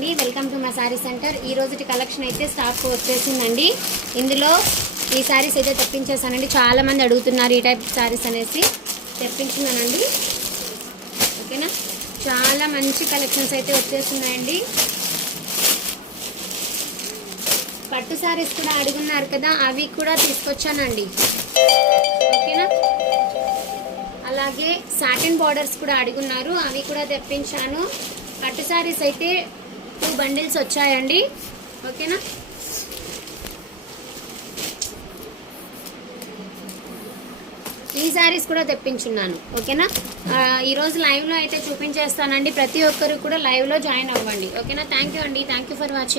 అండి, welcome to my sorry centre. ఈ రోజుటి కలెక్షన్ అయితే స్టాక్ వచ్చేసిందండి. ఇందులో ఈ సారీస్ అయితే తెప్పించేసానండి. చాలా మంది అడుగుతున్నారు ఈ టైప్ సారీస్ అనేసి తెప్పించున్నానండి. ఓకేనా, చాలా మంచి కలెక్షన్స్ అయితే వచ్చేస్తున్నాయండి. పట్టు సారీస్ కూడా అడుగున్నారు కదా, అవి కూడా తీసుకొచ్చానండి. ఓకేనా, అలాగే సాటిన్ బార్డర్స్ కూడా అడుగున్నారు, అవి కూడా తెప్పించాను. పట్టు సారీస్ అయితే 2 బండిల్స్ వచ్చాయండి. ఓకేనా, ఈ సారీస్ కూడా తెప్పించున్నాను. ఓకేనా, ఈరోజు లైవ్లో అయితే చూపించేస్తానండి. ప్రతి ఒక్కరు కూడా లైవ్లో జాయిన్ అవ్వండి. ఓకేనా, థ్యాంక్ యూ అండి, థ్యాంక్ యూ ఫర్ వాచింగ్.